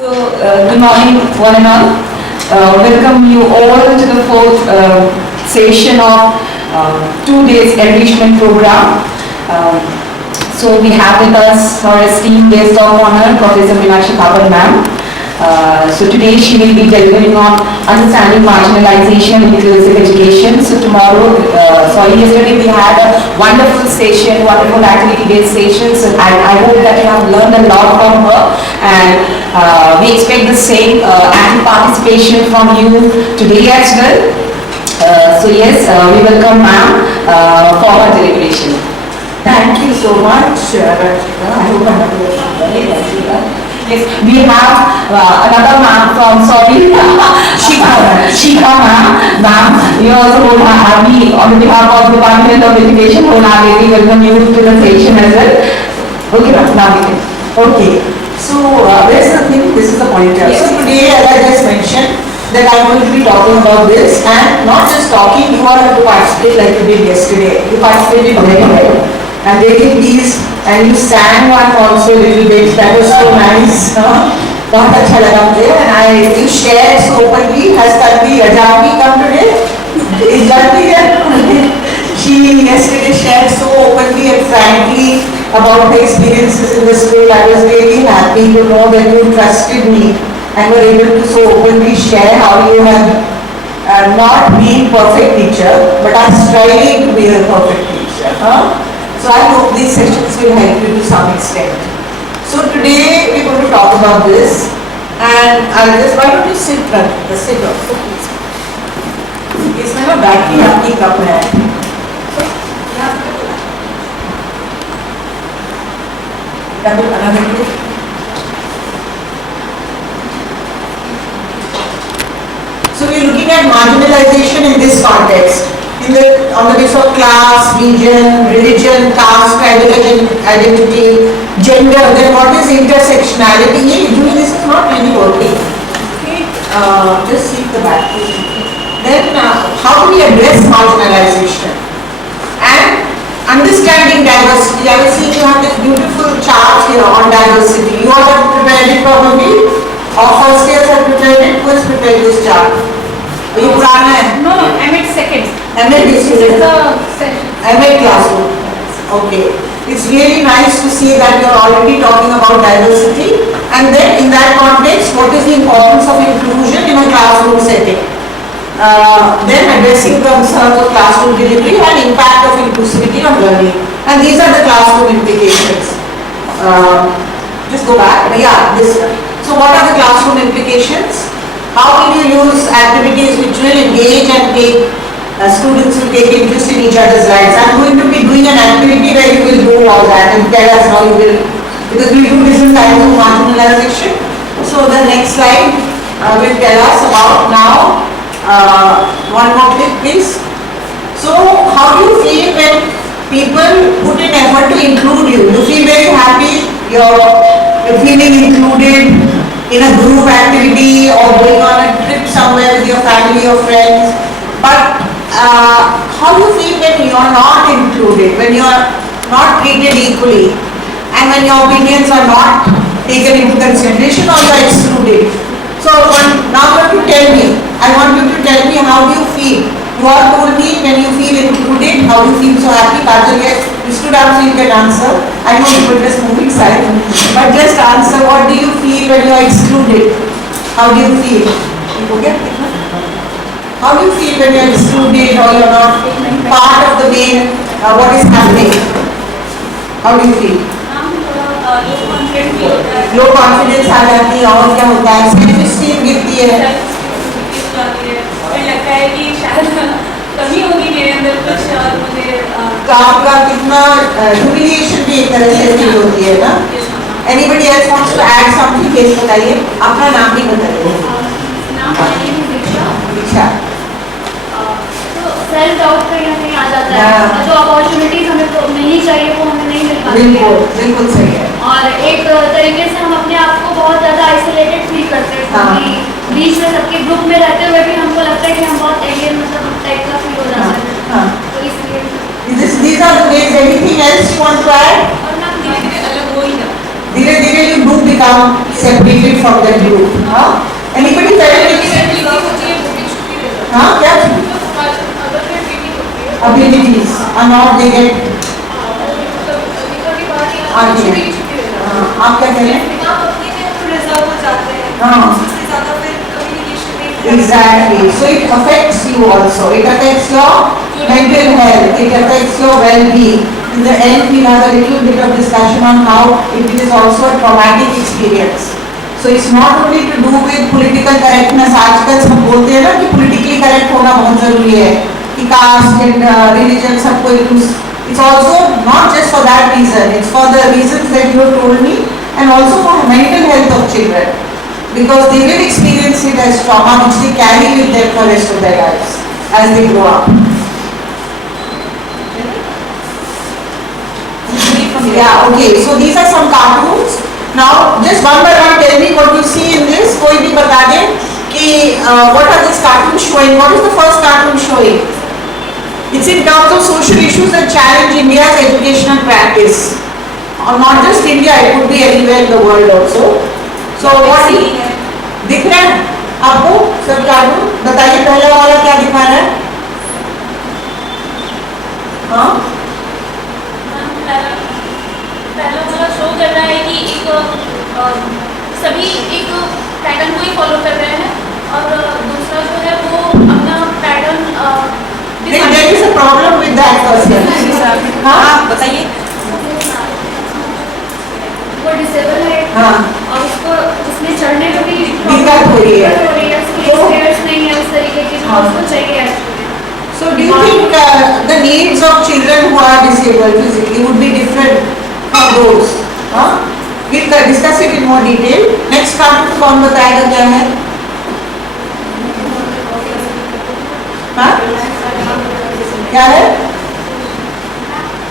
Good morning, one and all. Welcome you all to the fourth session of 2 days enrichment program. So we have with us our esteemed guest of honor, Professor Meenakshi Thapar ma'am. So today she will be delivering on understanding marginalization in inclusive education. So yesterday we had a wonderful session, wonderful activity-based session. So I hope that you have learned a lot from her, and we expect the same active participation from you today as well. We welcome ma'am for her deliberation. Thank you so much, Rachita. I hope I have your Rachita. Yes, we have another ma'am from, Shikha ma'am. You also have me on behalf of the Department of Education, wholeheartedly welcome you to the session as well. Okay, ma'am, now we can. Okay, so where's the thing? This is the pointer. Yes. So today, as I just mentioned, that I'm going to be talking about this, and not just talking, you all have to participate like you did yesterday. You participated very well. I'm very pleased, and you sang one also a little bit. That was so nice. बहुत अच्छा लगा मुझे, and you shared so openly. Has Tanvi Rajami come today? Is Janvi here? She yesterday shared so openly and frankly about her experiences in the school. I was really happy to know that you trusted me and were able to so openly share how you have not been perfect teacher, but are striving to be a perfect teacher. So I hope these sessions will help you to some extent. So today we're going to talk about this, and why don't you sit also please. इसमें ना battery आपकी कम है. Another clip. So we're looking at marginalization in this context. On the basis of class, region, religion, caste, identity, gender, then what is intersectionality? Usually this is not really working. Okay, just see the back. Then how do we address marginalization? And understanding diversity. I was seeing you have this beautiful chart here on diversity. You all have prepared it probably, or first years have prepared it. Who has prepared this chart? Are you पुराना है? No, I'm at second. This is the session. classroom. Okay. It's really nice to see that you're already talking about diversity, and then in that context, what is the importance of inclusion in a classroom setting? Then addressing concerns of classroom delivery and impact of inclusivity on learning. And these are the classroom implications. Just go back. Yeah, this. So what are the classroom implications? How will you use activities which will engage and take students will take interest in each other's lives? I'm going to be doing an activity where you will do all that and tell us how you will, because we do different kinds of marginalization. So the next slide will tell us about now. One more clip please. So how do you feel when people put in effort to include you? You feel very happy, you're feeling included in a group activity or going on a trip somewhere with your family or friends. But how do you feel when you are not included, when you are not treated equally, and when your opinions are not taken into consideration or you are excluded? So now you have to tell me, I want you to tell me how do you feel. You all told me when you feel included, how you feel so happy. Kajal, yes, you stood up so you can answer. I know you were just moving side, but just answer, what do you feel when you are excluded? How do you feel? How do you feel when you are excluded or you are not part of the main, what is happening? How do you feel? Low confidence आ जाती है, और क्या होता है, self esteem गिरती है, लगता है कि शायद कमी होगी मेरे अंदर कुछ, और मुझे तो आपका कितना ह्यूमिलिएशन भी एक तरह से फील होती है ना. Anybody else wants to add something? Please बताइए, अपना नाम भी बताइए. दीक्षा. तो सेल्फ डाउट कहीं आ जाता है, जो अपॉर्चुनिटीज हमें तो मिलनी चाहिए वो हमें नहीं मिल पाती. बिल्कुल सही है. और एक तरीके से हम अपने आप को बहुत ज़्यादा आइसोलेटेड फील करते हैं, क्योंकि बीच में सबके ग्रुप में रहते हुए भी हमको लगता है कि हम बहुत एलियन मतलब टाइप का फील हो जाता है. तो इसलिए these are the ways. Anything else you want to add? और ना धीरे धीरे अलग हो ही जाता है. धीरे धीरे you do become separated from the group. Anybody felt it? क्या abilities are not they get आप क्या कह रहे हैं? Exactly. So it affects you also. It affects your mental health. It affects your well-being. In the end, we have a little bit of discussion on how it is also a traumatic experience. So it's not only to do with political correctness. आजकल सब बोलते हैं ना कि politically correct होना बहुत जरूरी है कि caste and religion सबको एक It's also not just for that reason. It's for the reasons that you have told me, and also for mental health of children, because they will experience it as trauma which they carry with them for the rest of their lives as they grow up. Yeah, okay. So these are some cartoons. Now, just one by one, tell me what you see in this. कोई भी बता दे कि what are these cartoons showing? What is the first cartoon showing? It's in terms of social issues that challenge India's educational practice. Or not just India, it could be anywhere in the world also. So what दिख रहा है आपको सब cartoon? बताइए पहला वाला क्या दिखा रहा है? हाँ? पहला वाला शो कर रहा है कि एक सभी एक पैटर्न को ही फॉलो कर रहे हैं और दूसरा जो है वो अपना pattern There is a problem with that person. हाँ बताइए. वो डिसेबल है और उसको उसमें चढ़ने में भी दिक्कत हो रही है. स्टेयर्स नहीं है उस तरीके की जो उसको चाहिए. So do you think the needs of children who are disabled physically would be different from those? We'll discuss it in more detail. Next cartoon कौन बताएगा क्या है? हाँ? क्या है?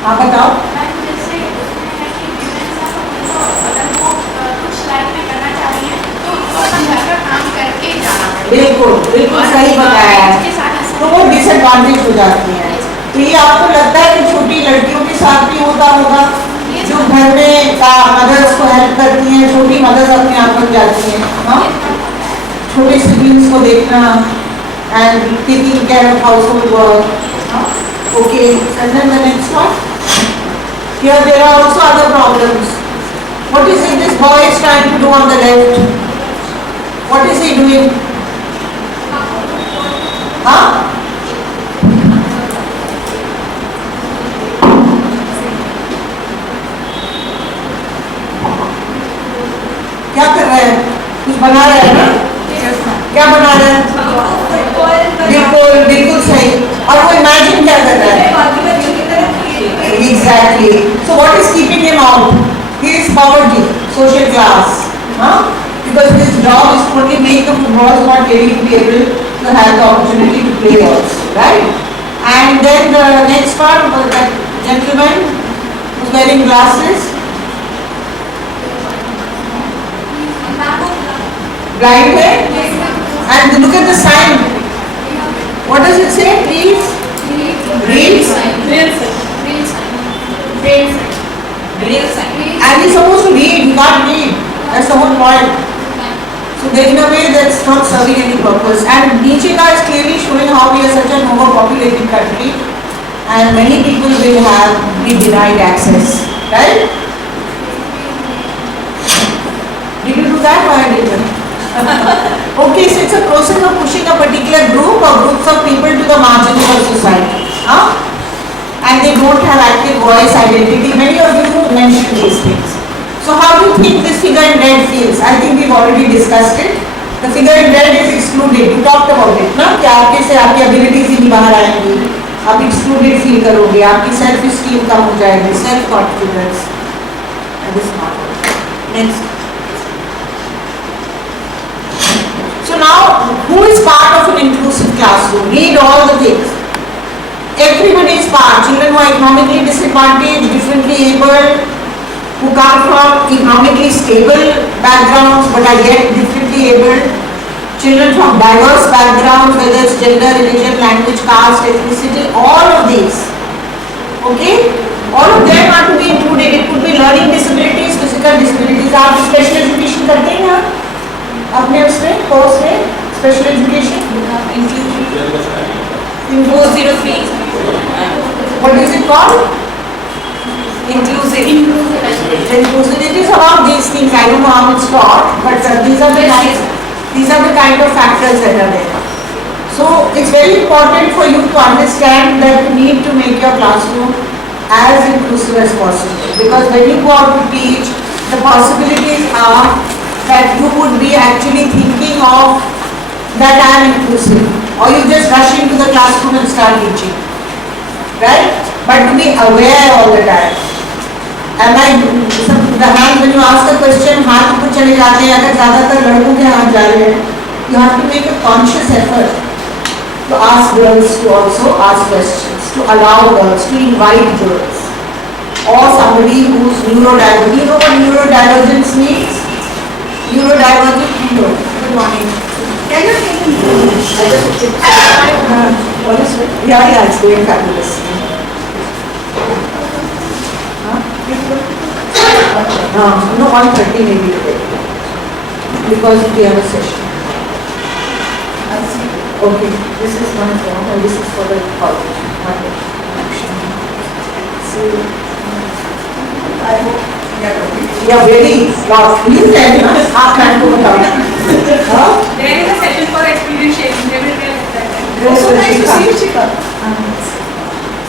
आप बताओ. बिल्कुल बिल्कुल सही बताया है. तो वो डिसएडवांटेज हो जाती है. तो ये आपको लगता है कि छोटी लड़कियों के साथ भी होता होगा जो घर में मदर्स को हेल्प करती हैं, छोटी मदर्स अपने आप बन जाती हैं. हाँ, छोटे सिबलिंग्स को देखना and taking care of household work. Okay, and then the next one. Here there are also other problems. What is it this boy is trying to do on the left? What is he doing? हाँ? क्या कर रहे हैं? कुछ बना रहे हैं ना? क्या बना रहे हैं? बिल्कुल बिल्कुल सही. और वो इमेजिन क्या कर रहा है? Exactly. So what is keeping him out? He is poverty, social class. Because his job is to only make the footballs, not really to be able to have the opportunity to play also, right? And then the next part was that gentleman who's wearing glasses. Blind है? And look at the sign. What does it say? Please? Read. And he's supposed to read. He can't read. That's the whole point. So in a way that's not serving any purpose. And नीचे का is clearly showing how we are such an overpopulated country, and many people will be denied access, right? Did you do that or I didn't? Okay, so it's a process of pushing a particular group or groups of people to the margins of society. And they don't have active voice, identity. Many of you mentioned these things. So how do you think this figure in red feels? I think we've already discussed it. The figure in red is excluded. You talked about it, ना? कि आपके से आपकी abilities ही नहीं बाहर आएंगी. आप excluded feel करोगे. आपकी self esteem कम हो जाएगी. Self confidence. And this not. Next. So now, who is part of an inclusive classroom? Read all the things. Everybody is part. Children who are economically disadvantaged, differently abled, who come from economically stable backgrounds but are yet differently abled. Children from diverse backgrounds, whether it's gender, religion, language, caste, ethnicity, all of these. Okay? All of them are to be included. It could be learning disabilities, physical disabilities. आप special education करते हैं ना अपने उसमें course में special education inclusive what is it called? Inclusivity is about these things. I don't know how it's taught, but these are the kind of factors that are there. So it's very important for you to understand that you need to make your classroom as inclusive as possible, because when you go out to teach, the possibilities are that you would be actually thinking of that I am inclusive, or you just rush into the classroom and start teaching, right? But to be aware all the time. And like the hand, when you ask a question, हाथ ऊपर चले जाते हैं, अगर ज़्यादातर लड़कों के हाथ जा रहे हैं, you have to make a conscious effort to ask girls to also ask questions, to allow girls, to invite girls, or somebody who's neurodivergent. You know what neurodivergence means? Neurodivergent, no. Good morning. Can you take me? What is it? Yeah, it's going fabulous. No, 1:30 maybe today, because we have a session. Okay, this is my phone and this is for the college. So, I hope you are very lost. You tell us, I can't go down. There is a session for experience sharing. They will tell us that. So nice to see you, Chika.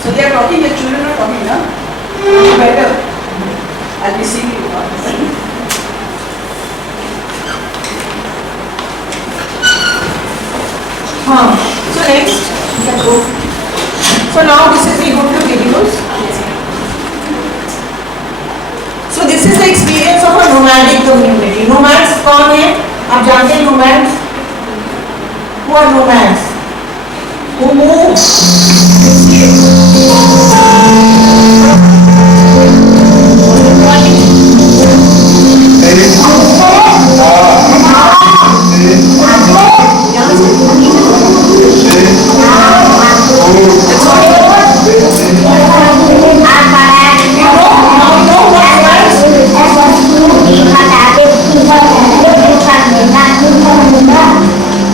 So they are talking, the children are talking, huh? Better. I'll be seeing you. So next, you can go. So now this is the go to videos. So this is the experience of a nomadic community. Nomads कौन है? आप जानते हैं nomads? Who are nomads? Who move?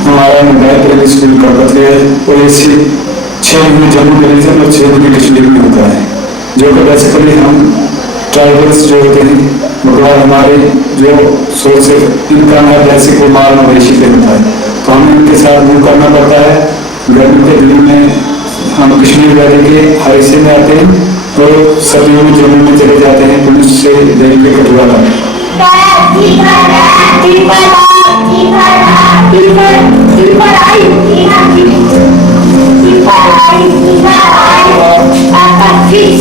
हमारा नया school करपत्र है और इससे 6 महीने जम्मू डिवीजन और 6 महीने कश्मीर में होता है, जो कि बेसिकली हम ट्राइबल्स जो होते हैं मतलब हमारे जो सोर्स इनकम है बेसिक वो माल मवेशी पे होता है, तो हमें इनके साथ मूव करना पड़ता है। गर्मी के दिन में हम कश्मीर वैली के हर हिस्से में आते हैं तो सर्दियों में जम्मू में चले जाते हैं पुलिस से दिल्ली के कटुआ तक।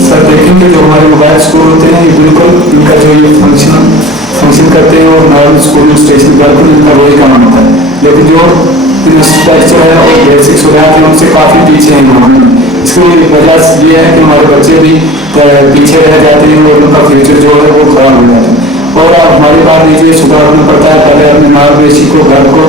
सर देखेंगे जो हमारे मोबाइल स्कूल होते हैं बिल्कुल इनका जो ये फंक्शन करते हैं और नॉर्मल स्कूल स्टेशन बिल्कुल इनका वही काम होता है, लेकिन जो इंफ्रास्ट्रक्चर है और बेसिक सुविधाएं हैं उनसे काफ़ी पीछे हैं हम। इसकी वजह ये है कि हमारे बच्चे भी पीछे रह जाते हैं और उनका फ्यूचर जो है वो खराब हो जाता है। और अब हमारी बात लीजिए सुधारना पड़ता है, पहले अपने मवेशी को घर को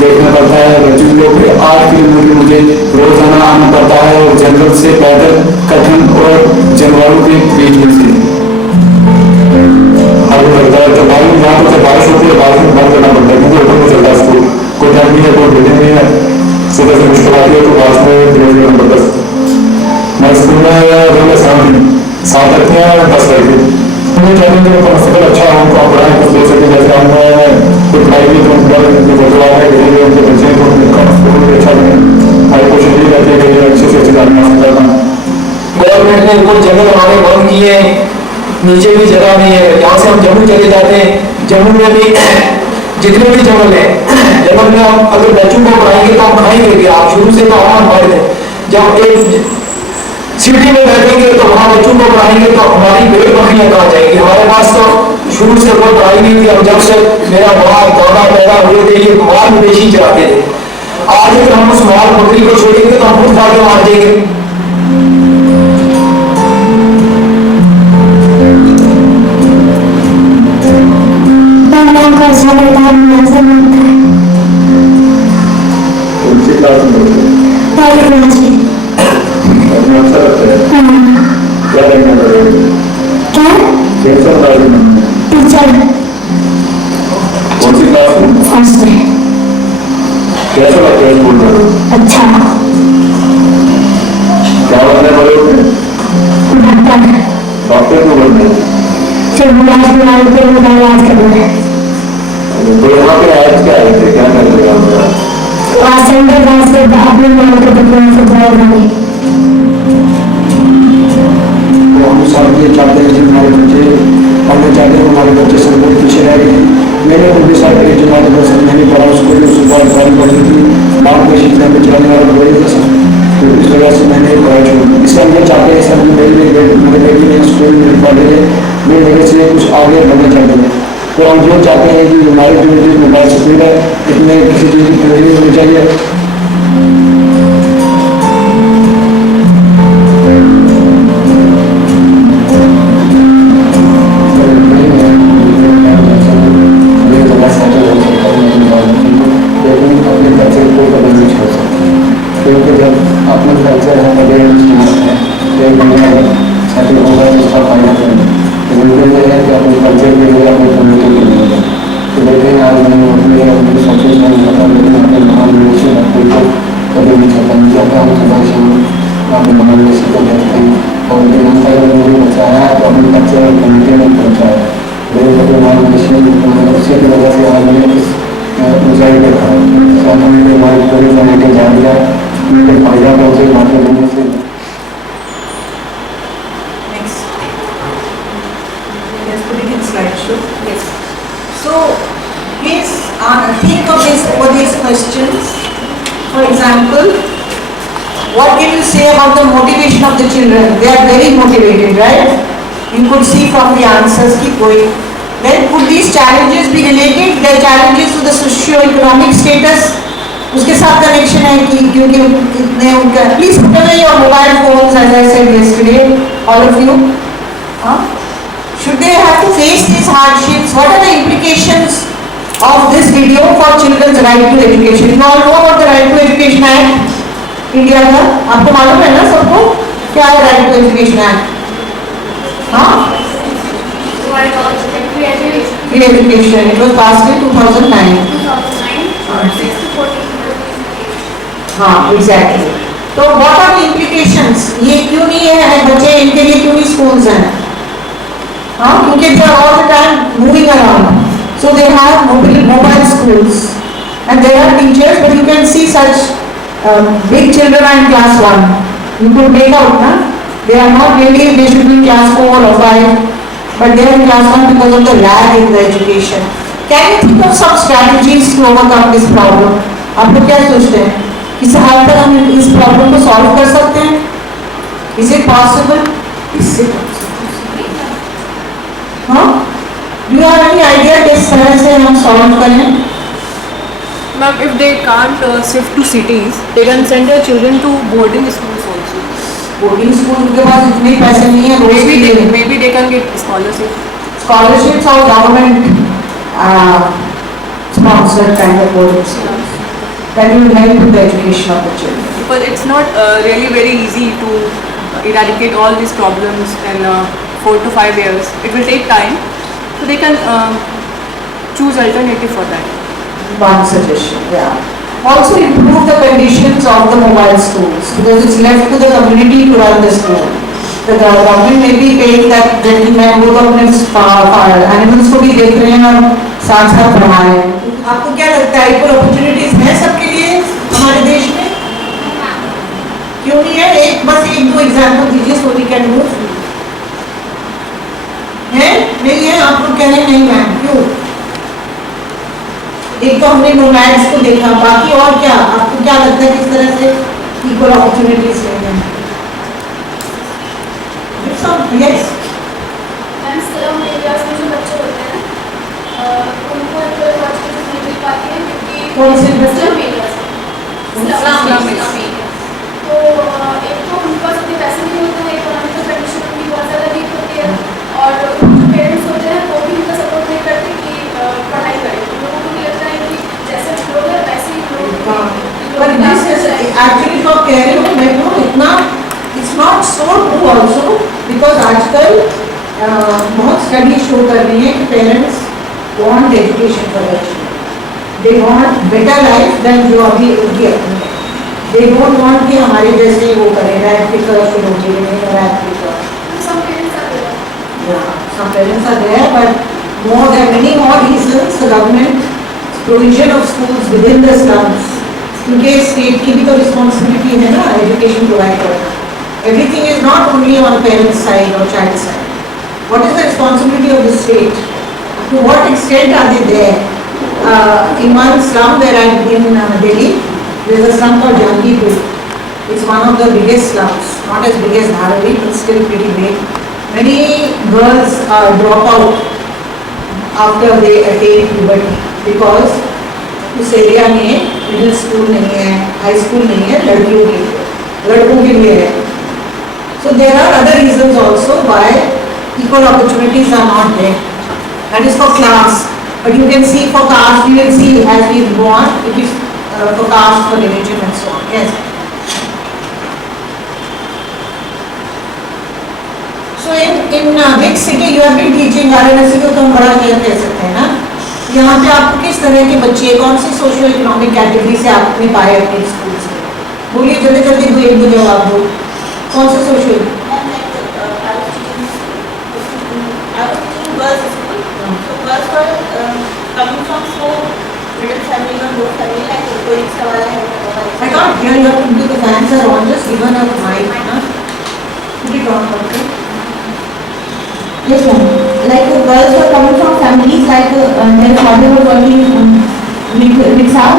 देखना पड़ता है, बच्चों को 8 किलोमीटर मुझे रोजाना आना पड़ता है और जंगल से पैदल कठिन और जानवरों के बीच में से आगे बढ़ता है। तो यहाँ पर बारिश होती है बारिश में बंद करना पड़ता है क्योंकि ऊपर में चलता है स्कूल, कोई टाइम नहीं है कोई बिल्डिंग नहीं है, सुबह से मुश्किल आती है तो बारिश में डिलीवरी करना पड़ता है। मैं स्कूल में 7 रखते हैं 10 लड़के उन्हें चाहेंगे तो कमर्शियल अच्छा हो उनको पढ़ाएं कुछ दे सके, जैसे हम कोई पढ़ाई भी तो बदलाव है उनके बच्चे को स्कूल भी अच्छा बने, हमारी कोशिश यही रहती है कि अच्छे से अच्छे तालीम हासिल करना। गवर्नमेंट ने कुछ जगह हमारे बंद किए हैं, नीचे भी जगह नहीं है, यहाँ से हम जम्मू चले जाते हैं, जम्मू में भी जितने भी जंगल है जंगल में हम अगर बच्चों को पढ़ाएंगे तो हम खाएंगे, आप शुरू से तो हमारे थे जब एक सिटी में बैठेंगे तो वहाँ बच्चों को पढ़ाएंगे तो हमारी पेड़ बकरियाँ कहाँ जाएंगी। हमारे पास तो शुरू से कोई पढ़ाई नहीं थी, हम जब से मेरा माल पौधा पैदा हुए थे ये माल मवेशी चलाते थे, आज अगर हम उस माल बकरी को छोड़ेंगे तो हम खुद खा के मार देंगे। अच्छा लगता है क्या लगता है करेंगे? क्या? कैसा पढ़ाई बनना है? टीचर। कौन सी क्लास में? फर्स्ट में। कैसा लगता है स्कूल में? अच्छा। क्या बनने वाले होते? डॉक्टर। डॉक्टर क्यों बनना है? फिर बीमारी के इलाज करना है। तो यहाँ पे आज क्या आए थे, क्या कर रहे हैं? आज संडे क्लास के अपने माँ को पकड़ने से दवाई खानी। तो हम सब ये चाहते हैं कि हमारे बच्चे पढ़ना चाहते हैं, हमारे बच्चे सब बहुत पीछे रह गए। मैंने खुद भी साथ में जो हमारे बस मैंने पढ़ा उसको भी उसके बाद पढ़ाई पढ़ी थी बाहर के शिक्षा में चलाने वाला बोले थे सब, तो इस वजह से मैंने पढ़ाई छोड़ी। इसका हम ये चाहते हैं सर मेरे बेटी ने स्कूल में पढ़े हैं, मेरे वजह से कुछ आगे बढ़ना चाहते हैं। तो हम जो चाहते हैं कि हमारे जो मोबाइल स्कूल है इसमें किसी चीज़ की ट्रेनिंग होनी चाहिए। क्योंकि जब अपना कल्चर है बड़े है सेटल होगा तो उसका फायदा करेंगे। जरूरी ये है कि अपने कल्चर के लिए अपनी कम्युनिटी के लिए तो देखें आज मैंने अपने सक्सेस नहीं होता लेकिन अपने महान से अपने को कभी भी खत्म नहीं किया। हम सुबह शाम अपने महान देशी को देखते हैं और यहाँ तक मुझे बचाया तो अपने कल्चर और कम्युनिटी में पहुँचाया। मेरे अपने महान देशी उसी की वजह से आज मैं इस ऊँचाई पर खड़ा हूँ। हमारी पूरी कम्युनिटी जान गया फायदा पहुँचे बातें देने से। Let's put it in slideshow. Yes. So, please think of this over these questions. For example, what can you say about the motivation of the children? They are very motivated, right? You could see from the answers. Keep going. Then, could these challenges be related? Their challenges to the socio-economic status. उसके साथ connection है कि क्योंकि इतने उनका please put away your mobile phones as I said yesterday all of you should they have to face these hardships? What are the implications of this video for children's right to education? You all know about the right to education act India का, आपको मालूम है ना सबको क्या है right to education act? हाँ, free education. It was passed in 2009. हाँ, एग्जैक्टली। तो व्हाट आर द इम्प्लीकेशंस? ये क्यों नहीं है बच्चे, इनके लिए क्यों नहीं स्कूल्स हैं? हाँ, क्योंकि they are all the time moving around, so they have mobile schools and there are teachers, but you can see such big children are in class 1. You could make out ना, they are not really, they should be in class 4 or 5, but they are in class 1 because of the lag in the education. Can you think of some strategies to overcome this problem? आप लोग क्या सोचते हैं? किस हद तक हम इस प्रॉब्लम को सॉल्व कर सकते हैं? Is it possible? इससे हाँ, do you have any idea किस तरह से हम सॉल्व करें? Ma'am, if they can't shift to cities, they can send their children to boarding schools also. Boarding school के पास इतने पैसे नहीं है, Maybe they can get scholarship. scholarships or government sponsored kind of boarding schools that will help in the education of the children. Because it's not really very easy to eradicate all these problems in 4 to 5 years. It will take time, so they can choose alternative for that. One suggestion, yeah. Also improve the conditions of the mobile schools because it's left to the community to run the school. The government may be paying that gentleman वो तो अपने animals को भी देख रहे हैं और साथ साथ पढ़ा रहे हैं. आपको क्या लगता है इक्वल अपॉर्चुनिटीज हैं सबके लिए हमारे देश में? क्यों नहीं है? बस एक दो एग्जाम्पल दीजिए सो वी कैन मूव. है नहीं है? आप लोग कह रहे हैं नहीं मैम, क्यों? एक तो हमने नोमैड्स को देखा, बाकी और क्या आपको क्या लगता है किस तरह से इक्वल अपॉर्चुनिटीज हैं? यस मैम, स्लम एरियाज में जो बच्चे होते हैं उनको इक्वल अपॉर्चुनिटीज नहीं मिल पाती है क्योंकि कौन से बच्चे? स्लम एरियाज तो एक तो उनके पास उतने पैसे नहीं होते हैं, इकोनॉमिकल कंडीशन उनकी बहुत ज़्यादा वीक होती है और जो पेरेंट्स होते हैं वो भी उनका सपोर्ट नहीं करते कि पढ़ाई करें. उन लोगों को भी लगता है कि जैसे लोग हैं वैसे ही लोग. पर दिस इज एक्चुअली जो आप कह रहे हो मैं कहूँ इतना it's not so true also, because आजकल बहुत स्टडी शो कर रही है कि parents want education for their children. They want better life than जो अभी उनकी अपनी है. They don't want कि हमारे जैसे वो करें, रैप पिकर शुरू हो गए नहीं rag picker. Some parents are there. Yeah, some parents are there, but there are many more reasons. The government provision of schools within the slums, क्योंकि स्टेट की भी तो रिस्पॉन्सिबिलिटी है ना एजुकेशन प्रोवाइड करना. Everything is not only on parents side or child side. What is the responsibility of the state? To what extent are they there? In one slum where I'm in Delhi, there is a slum called Jangipur. It's one of the biggest slums, not as big as Dharavi, but still pretty big. Many girls drop out after they attain puberty because उस area में middle school नहीं है, high school नहीं है, लड़कियों के लिए, लड़कों के लिए है. So there are other reasons also why equal opportunities are not there. That is for class. But you can see for caste, you will see as we go on, it is for caste, for religion and so on. Yes. So in big city you have been teaching RNSC को तो हम बड़ा share कह सकते हैं ना. यहाँ पे आपको किस तरह के बच्चे, कौन सी सोशियो इकोनॉमिक कैटेगरी से आपने पाए अपने स्कूल से? बोलिए जल्दी जल्दी दो, एक दो जवाब दो. कौन से socio? Girls were coming from so middle family or low family, like कोई रिक्शा वाला है. I can't hear you. The fans are on. Just given a mic, na? Put it on, okay? Yes, ma'am. Like girls were coming from families like their father was working rickshaw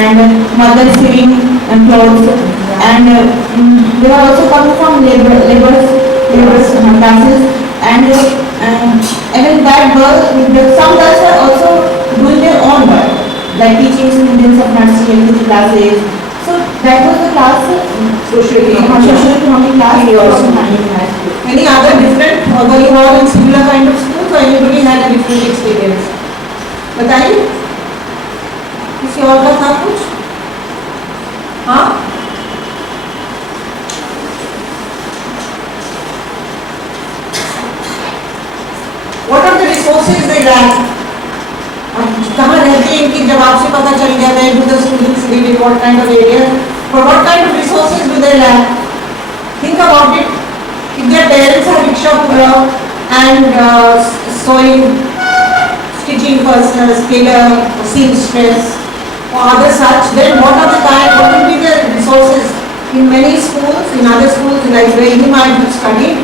and mother sewing clothes, and they were also coming from laborers classes, and even that some girls were also doing their own work, like teaching students of nursery and classes. So that was the class, socio-economic class we also had in high school. Any other different, or were you all in similar kind of schools, or anybody had a different experience? बताइए, किसी और का था कुछ? हाँ? What are the resources they lack? कहाँ रहते हैं कि जब आपसे पता चल गया where do the students live, in what kind of area, for what kind of resources do they lack? Think about it. If their parents are rickshaw puller and sewing, stitching persons, tailor, seamstress, or other such, then what will be the resources? In many schools, in other schools like where you might have studied,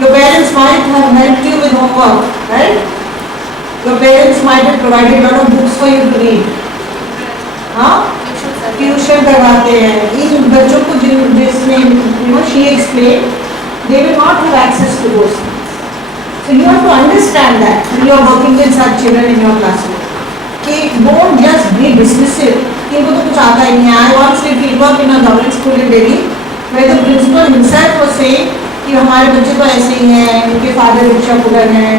your parents might have helped you with homework, right? Your parents might have provided a lot of books for you to read. हाँ? Tuition करवाते हैं. इन बच्चों को जिसने, she explained, they will not have access to those things. So you have to understand that when you are working with such children in your classroom. कि don't just be dismissive. इनको तो कुछ आता ही नहीं है. I once did fieldwork in a government school in Delhi, where the principal himself was saying कि हमारे बच्चे तो ऐसे ही हैं, उनके फादर रिक्शा पुलर हैं,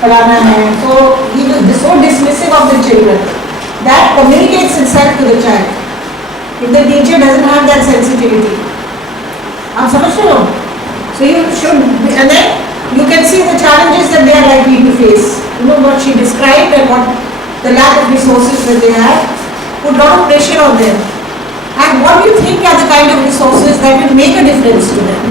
फलाना है. So he was so dismissive of the children. That communicates itself to the child. If the teacher doesn't have that sensitivity, आप समझते हो? So you should, and then you can see the challenges that they are likely to face. You know what she described and what the lack of resources that they have put a lot of pressure on them. And what do you think are the kind of resources that will make a difference to them?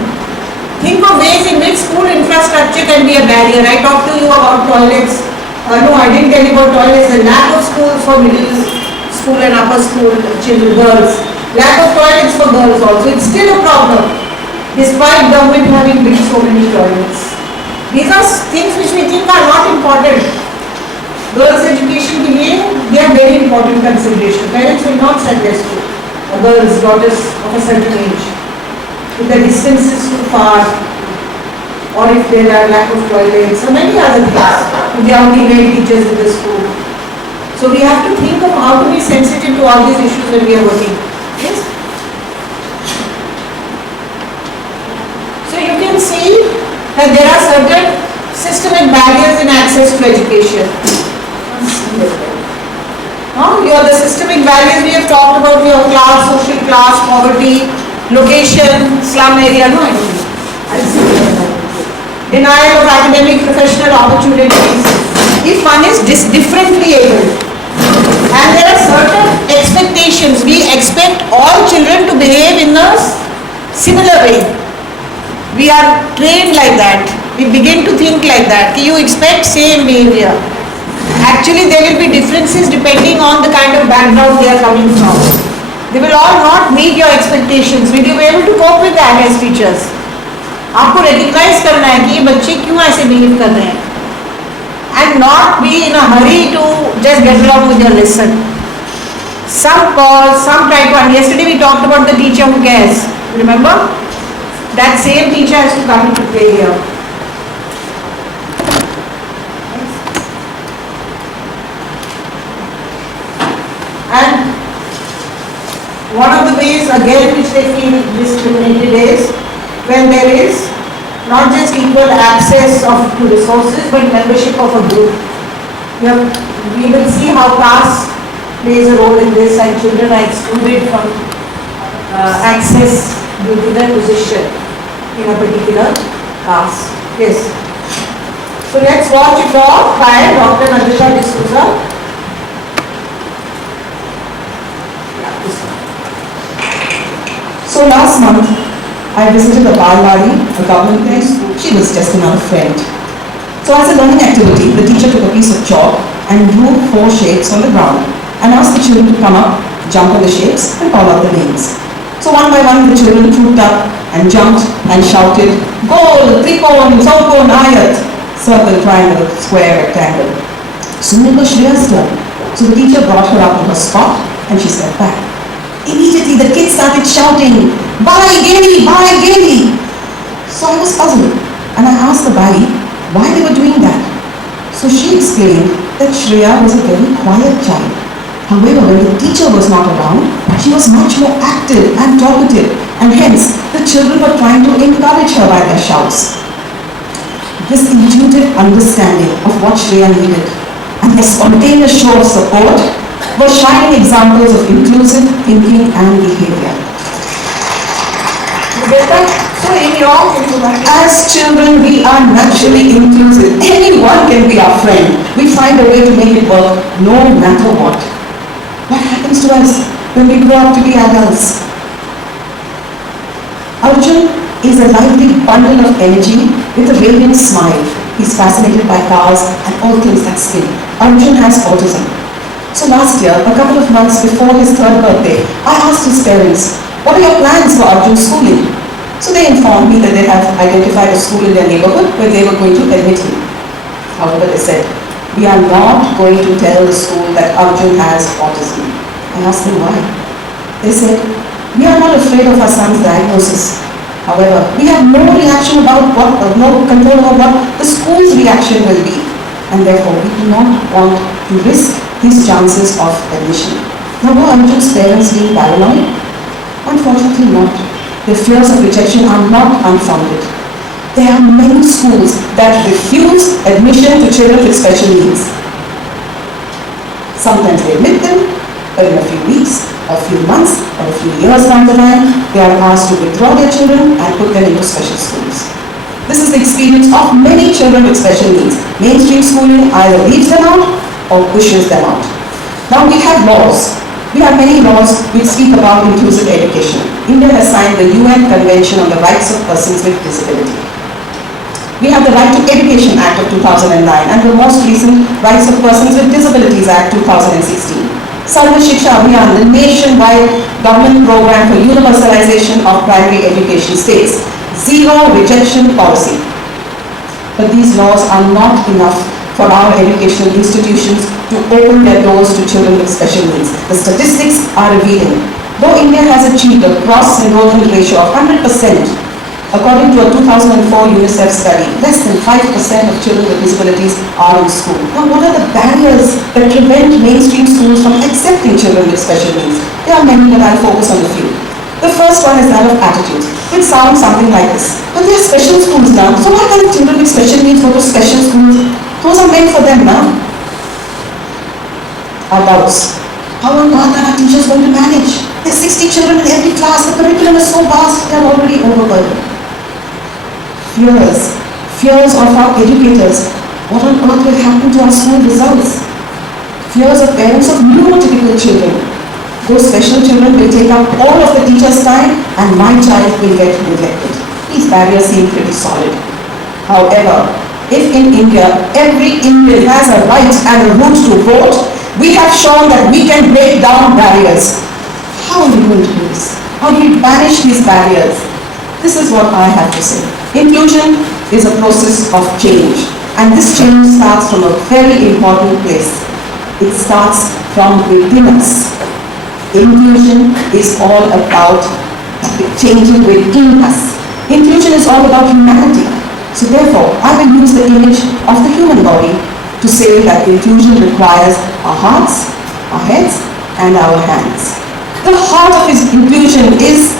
Think of ways in which school infrastructure can be a barrier. I talked to you about toilets. No, I didn't tell you about toilets. The lack of schools for middle school and upper school children, girls. Lack of toilets for girls also. It's still a problem, despite government having built so many toilets. These are things which we think are not important. Girls' education के लिए they are very important consideration. Parents will not send their school, girls, daughters of a certain age, if the distance is too far, or if there are lack of toilets, or many other things. If there are only male teachers in the school. So we have to think of how to be sensitive to all these issues when we are working. Yes? So you can see that there are certain systemic barriers in access to education. The systemic barriers we have talked about, your class, social class, poverty, location, slum area, no, I don't know. I'll see it. Denial of academic professional opportunities. If one is differently able, and there are certain expectations, we expect all children to behave in a similar way. We are trained like that. We begin to think like that. You expect same behavior. Actually, there will be differences depending on the kind of background they are coming from. They will all not meet your expectations. Will you be able to cope with that as teachers? आपको recognize करना है कि ये बच्चे क्यों ऐसे behave कर रहे हैं, and not be in a hurry to just get along with your lesson. Some pause, some try to. And yesterday we talked about the teacher who cares. Remember? That same teacher has to come into play here. And one of the ways again which they feel discriminated is when there is not just equal access to resources but membership of a group. We will see how caste plays a role in this, and children are excluded from access due to their position in a particular caste. Yes. So let's watch a talk by Dr. Nandita D'Souza. So last month, I visited a Balwadi, a government place. She was just another friend. So as a learning activity, the teacher took a piece of chalk and drew 4 shapes on the ground and asked the children to come up, jump on the shapes and call out the names. So one by one, the children trooped up and jumped and shouted, Goal, Trikon, Zokon, Ayat, circle, triangle, square, rectangle. Soon it was Shreya's turn. So the teacher brought her up to her spot and she stepped back. Immediately the kids started shouting, Bye Gaily, bye Gaily. So I was puzzled and I asked the Bai why they were doing that. So she explained that Shreya was a very quiet child. However, when the teacher was not around, she was much more active and talkative, and hence the children were trying to encourage her by their shouts. This intuitive understanding of what Shreya needed and their spontaneous show of support were shining examples of inclusive thinking and behavior. You get that? So as children, we are naturally inclusive. Anyone can be our friend. We find a way to make it work no matter what. What happens to us when we grow up to be adults? Arjun is a lively bundle of energy with a radiant smile. He's fascinated by cars and all things that spin. Arjun has autism. So last year, a couple of months before his 3rd birthday, I asked his parents, what are your plans for Arjun's schooling? So they informed me that they have identified a school in their neighborhood where they were going to admit him. However, they said, we are not going to tell the school that Arjun has autism. I asked them why. They said, we are not afraid of our son's diagnosis. However, we have no control over what the school's reaction will be. And therefore, we do not want to risk his chances of admission. Now, were Arjun's parents being paranoid? Unfortunately not. Their fears of rejection are not unfounded. There are many schools that refuse admission to children with special needs. Sometimes they admit them, but in a few weeks, a few months, or a few years down the line, they are asked to withdraw their children and put them into special schools. This is the experience of many children with special needs. Mainstream schooling either leaves them out or pushes them out. Now we have laws. We have many laws which speak about inclusive education. India has signed the UN Convention on the Rights of Persons with Disability. We have the Right to Education Act of 2009 and the most recent Rights of Persons with Disabilities Act 2016. Sarva Shiksha Abhiyan, the nationwide government program for universalization of primary education, states zero rejection policy. But these laws are not enough for our educational institutions to open their doors to children with special needs. The statistics are revealing. Though India has achieved a gross enrollment ratio of 100%, according to a 2004 UNICEF study, less than 5% of children with disabilities are in school. Now, what are the barriers that prevent mainstream schools from accepting children with special needs? There are many, but I'll focus on a few. The first one is that of attitude, which sounds something like this. But there are special schools now, so why can't children with special needs go to special schools? Those are meant for them now. Our doubts. How on earth are our teachers going to manage? There's 60 children in every class. The curriculum is so vast, they are already overburdened. Fears of our educators. What on earth will happen to our school results? Fears of parents of neurotypical children. Those special children will take up all of the teacher's time and my child will get neglected. These barriers seem pretty solid. However, if in India, every Indian has a right and a route to vote, we have shown that we can break down barriers. How are we going to do this? How do we banish these barriers? This is what I have to say. Inclusion is a process of change. And this change starts from a very important place. It starts from within us. Inclusion is all about changing within us. Inclusion is all about humanity. So therefore, I will use the image of the human body to say that inclusion requires our hearts, our heads, and our hands. The heart of inclusion is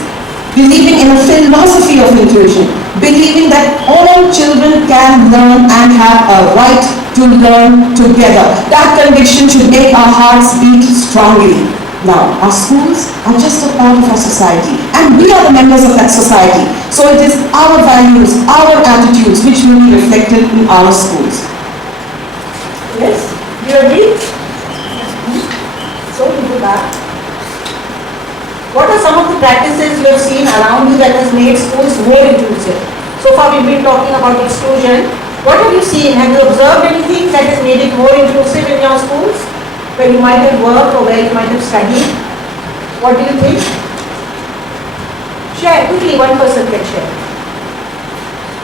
believing in a philosophy of inclusion, believing that all children can learn and have a right to learn together. That conviction should make our hearts beat strongly. Now, our schools are just a part of our society, and we are the members of that society. So it is our values, our attitudes, which will be reflected in our schools. Yes? Do you agree? So, we go back. What are some of the practices you have seen around you that has made schools more inclusive? So far we've been talking about exclusion. What have you seen? Have you observed anything that has made it more inclusive in your schools? Where you might have worked or where you might have studied? What do you think? Share, quickly, one person can share.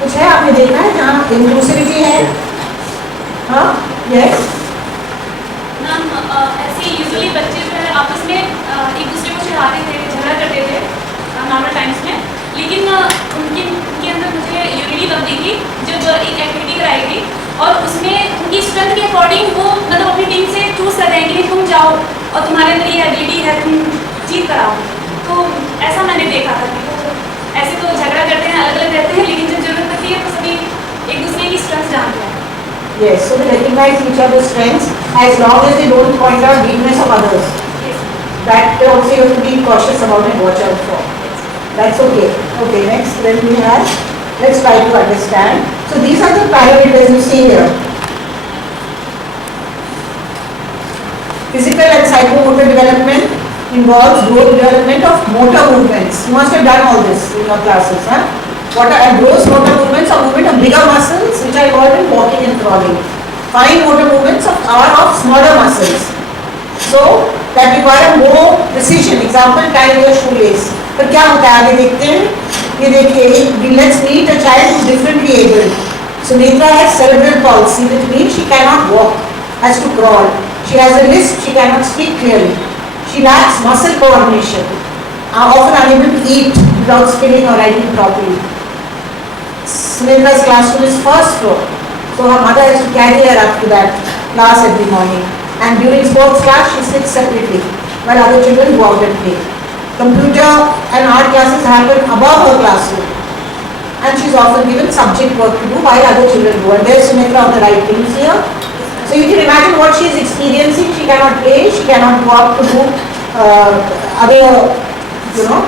कुछ है आपने देखा है जहाँ inclusivity है? हाँ? Yes? Ma'am ऐसे usually बच्चे जो है आपस में एक दूसरे को चिढ़ाते थे, झगड़ा करते थे नॉर्मल टाइम्स में, लेकिन उनके अंदर मुझे यूनिटी बनती थी जब एक एक्टिविटी कराई गई और उसमें उनकी स्ट्रेंथ के अकॉर्डिंग वो मतलब अपनी टीम से चूज कर रहे हैं कि नहीं तुम जाओ और तुम्हारे अंदर ये एबिलिटी है, तुम जीत कर आओ। तो ऐसा मैंने देखा था कि वो ऐसे तो झगड़ा करते हैं, अलग अलग रहते हैं, लेकिन जब जरूरत पड़ती है तो सभी एक दूसरे की स्ट्रेंथ जानते हैं। Yes, so they recognize each other's strengths as long as they don't point out weakness of others. Yes. That also you have to be cautious about and watch out for. That's okay. Okay, next then we have, let's try to understand. So these are the parameters you see here. Physical and psychomotor development involves growth development of motor movements. You must have done all this in your classes, huh? What are gross motor movements are movement of bigger muscles which are involved in walking and crawling. Fine motor movements are of smaller muscles. So that require more precision. Example, tying your shoelace. पर क्या होता है आगे देखते हैं? ये देखिए, let's meet a child who is differently abled. Sumitra has cerebral palsy, which means she cannot walk, has to crawl. She has a lisp, she cannot speak clearly. She lacks muscle coordination, are often unable to eat without spilling or writing properly. Sumitra's classroom is first floor, so her mother has to carry her up to that class every morning. And during sports class, she sits separately, while other children go out and play. Computer and art classes happen above her classroom, and she is often given subject work to do while other children do. And there's Sumitra on the right, can you see her? So you can imagine what she is experiencing. She cannot play, she cannot go up to do other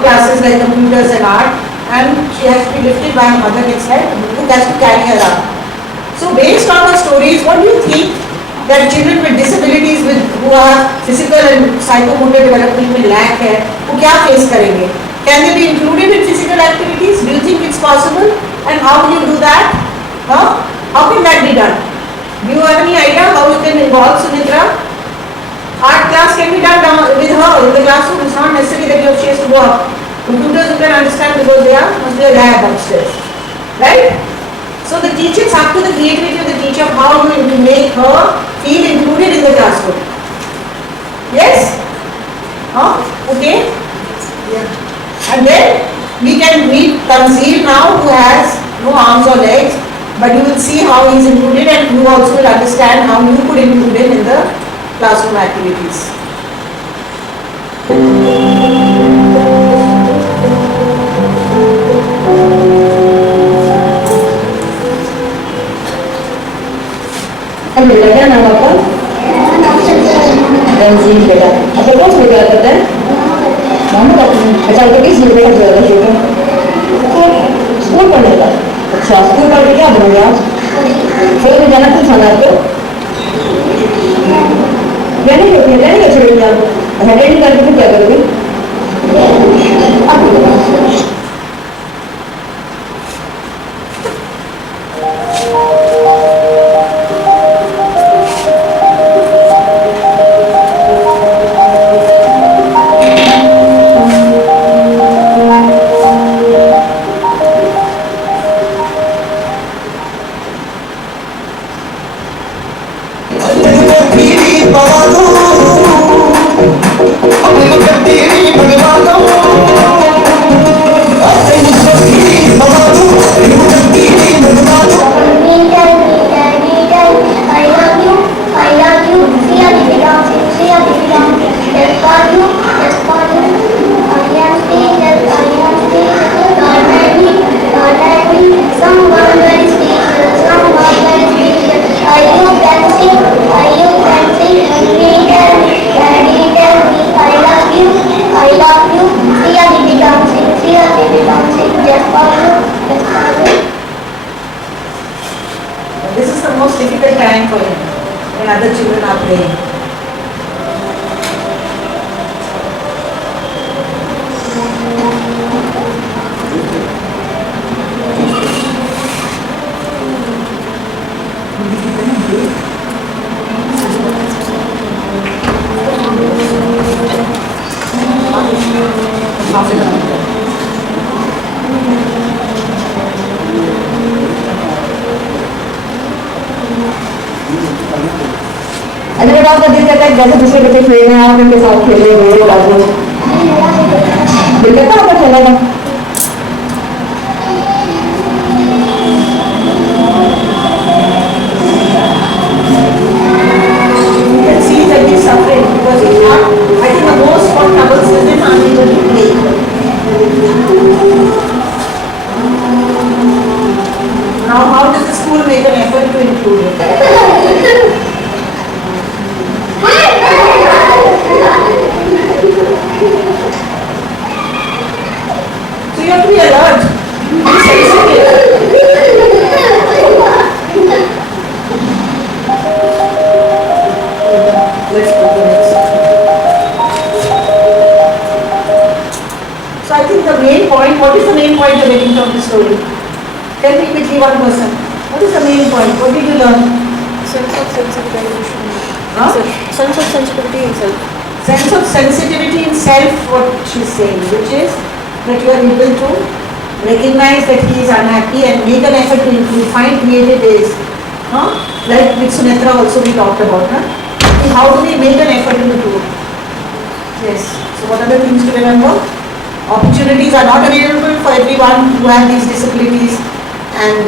classes like computers and art. And she has to be lifted by her mother next time, who has to carry her up. So based on her stories, what do you think that children with disabilities who are physical and psychomotor development में lack है, वो क्या face करेंगे? Can they be included in physical activities? Do you think it's possible? And how will you do that? Huh? How can that be done? Do you have any idea how you can involve Sumitra? Art class can be done with her in the classroom. It's not necessary that she has to go up. Computers you can understand because they must be a lab upstairs, right? So the teachers have to the creativity of the teacher how you make her feel included in the classroom. Yes? Huh? Okay? Yeah. And then we can meet Tanzeel now who has no arms or legs, but you will see how he is included and you also will understand how you could include him in the classroom activities. बेटा क्या नाम आपका? रंजीत बेटा। अच्छा तो किस लिए का ज्यादा छोटा स्कूल पढ़ने का अच्छा स्कूल पढ़ के क्या बनोगे आप फिर में जाना कुछ होना आपको रनिंग अच्छा रहेगी आप अच्छा रनिंग करके फिर क्या करोगे This is the most difficult time for him when other children are playing. अरे बेटा आपका दिल कहता है जैसे दूसरे बच्चे खेल रहे हैं आप उनके साथ खेले हुए बाजू दिल कहता आपका चलेगा You can see that he's suffering because he's not, I think the most what troubles is him unable to play. Now how does the school make an effort to include him? So you have to be alert, be sensitive. Let's go to next. So I think the main point, what is the main point you're getting from this story? Tell me quickly one person. What is the main point? What did you learn? Sense of sensitivity. Huh? Sense of sensitivity in self. Sense of sensitivity in self, what she's saying, which is that you are able to recognize that he is unhappy and make an effort to improve, find creative ways. Huh? Like with Sunetra also we talked about. Huh? How do we make an effort to improve? Yes. So what are the things to remember? Opportunities are not available for everyone who have these disabilities, and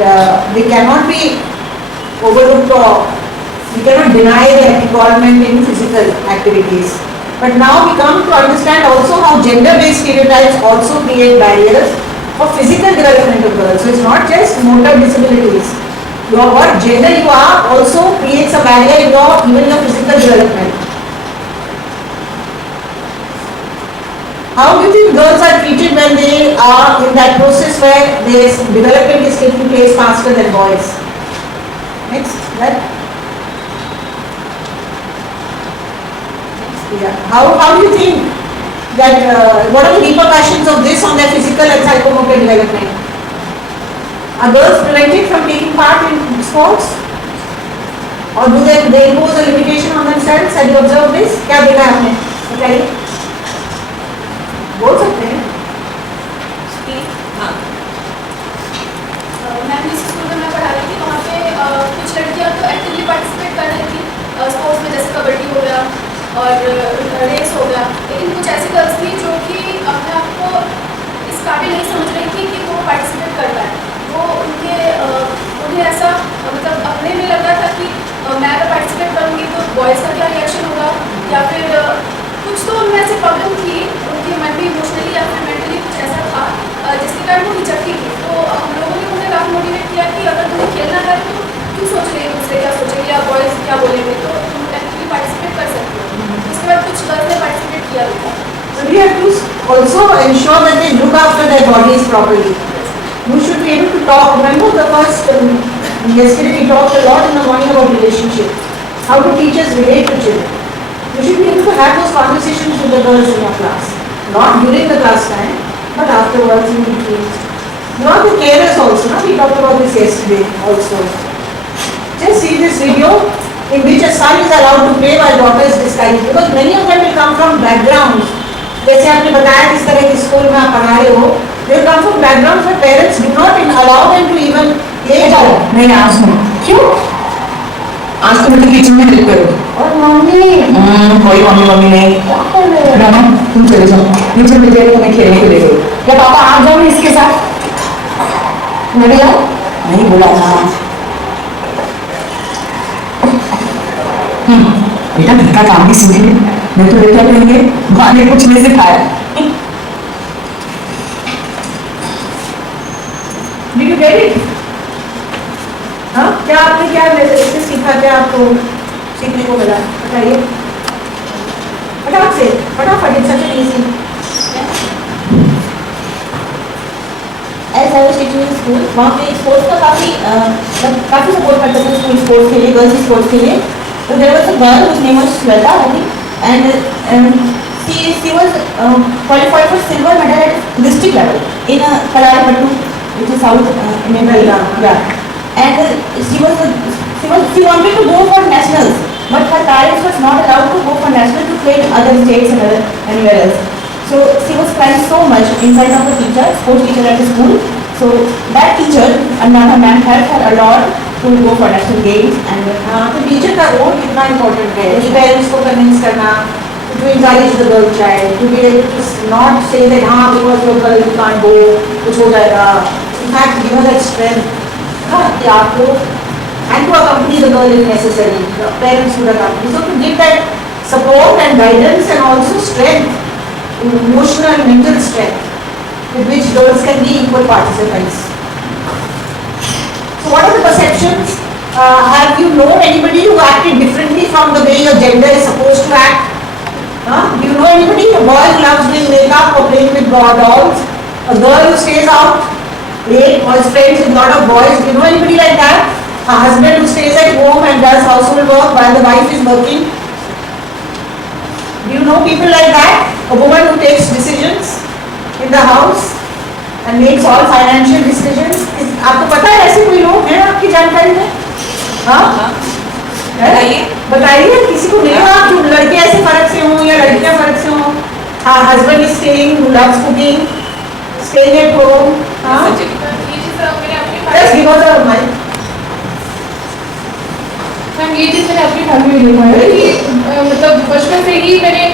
they cannot be overlooked or we cannot deny their involvement in physical activities. But now we come to understand also how gender-based stereotypes also create barriers for physical development of girls. So it's not just motor disabilities. Your what gender you are also creates a barrier in even your physical development. How do you think girls are treated when they are in that process where their development is taking place faster than boys? Next, that. Yeah. How do you think that, what are the repercussions of this on their physical and psychomotor development? Are girls prevented from taking part in sports? Or do they impose a limitation on themselves? Have you observed this? क्या देखा है आपने? बताइए. बोल सकते हैं. हाँ. मैं जिस स्कूल में मैं पढ़ा रही थी वहाँ पे कुछ लड़कियाँ तो एक्टिवली पार्टिसिपेट कर रही थी स्पोर्ट्स में, जैसे कबड्डी हो गया और रेस हो गया. लेकिन कुछ ऐसी गर्ल्स थी जो कि अपने आप को इस काबिल नहीं समझ रही थी कि वो पार्टिसिपेट कर पाए. वो उन्हें ऐसा मतलब अपने में लग रहा था कि मैं अगर पार्टिसिपेट करूँगी तो बॉयज़ का क्या रिएक्शन होगा, या फिर कुछ तो उनमें ऐसी प्रॉब्लम थी उनके मन में इमोशनली या फिर मेंटली कुछ ऐसा था जिसके कारण वो हिचकती थी. तो हम लोगों ने उन्हें काफ़ी मोटिवेट किया कि अगर तुम्हें खेलना है तो क्यों सोच रही है दूसरे क्या सोचेंगे या बॉयज़ क्या बोलेंगे, तो तुम एक्चुअली पार्टिसिपेट कर सकते हो. उसके बाद कुछ गर्ल्स ने पार्टिसिपेट किया भी था. also ensure that they look after their bodies properly. You should be able to talk. Remember the first, yesterday we talked a lot in the morning about relationship. How do teachers relate to children? You should be able to have those conversations with the girls in your class. Not during the class time, but afterwards in between. You are the carers also, no? We talked about this yesterday also. Just see this video in which a son is allowed to play while daughter is discouraged. Because many of them will come from backgrounds. जैसे आपने बताया किस तरह के school में आप पढ़ा रहे हो, they will come from backgrounds where parents do not allow them to even play ball. नहीं आज सुनो क्यों आज तो मुझे किचन में हेल्प करो और मम्मी कोई मम्मी नहीं रामा तुम चले जाओ नीचे मिल जाएगा तुम्हें खेलने को ले गई या पापा आ जाओ इसके साथ मैं जाओ नहीं बोला था बेटा घर का काम भी सीखे मैं तो बेटा कहेंगे माँ ने कुछ नहीं सिखाया Did you get it? हाँ क्या आपने क्या इससे सीखा क्या आपको सीखने को मिला बताइए फटाफट it's such an easy. As I was teaching in school, वहाँ पे स्पोर्ट्स का काफ़ी सपोर्ट करते थे स्कूल स्पोर्ट्स के लिए, गर्ल्स स्पोर्ट्स के लिए. So there was a girl whose name was Shweta, I think, and she was qualified for silver medal at district level in Kalaripattu, which is south Indian. Yeah. And she wanted to go for nationals, but her parents was not allowed to go for nationals to play in other states and anywhere else. So she was crying so much in front of the teacher, sports teacher at the school. So that teacher, another man, helped her a lot to go for national games. And तो teacher का role कितना important है parents को convince करना to encourage the girl child to be able to not say that हाँ because your girl can't go कुछ हो जाएगा in fact give her that strength हाँ कि आपको and to accompany the girl if necessary the parents would accompany so to give that support and guidance and also strength emotional and mental strength with which girls can be equal participants. So what are the perceptions? Have you known anybody who acted differently from the way your gender is supposed to act? Do you know anybody? A boy who loves doing makeup or playing with dolls? A girl who stays out late or is friends with a lot of boys? Do you know anybody like that? A husband who stays at home and does household work while the wife is working? Do you know people like that? A woman who takes decisions in the house and makes all financial decisions. आपको पता है ऐसे कोई लोग हैं आपकी जानकारी में? हाँ बताइए किसी को मिलेगा आप जो लड़के ऐसे फर्क से हों या लड़कियां फर्क से हों हाँ husband is staying who loves cooking staying at home हाँ just give us a mic ma'am ये चीज़ मैंने अपनी फैमिली में देखा है कि मतलब बचपन से ही मैंने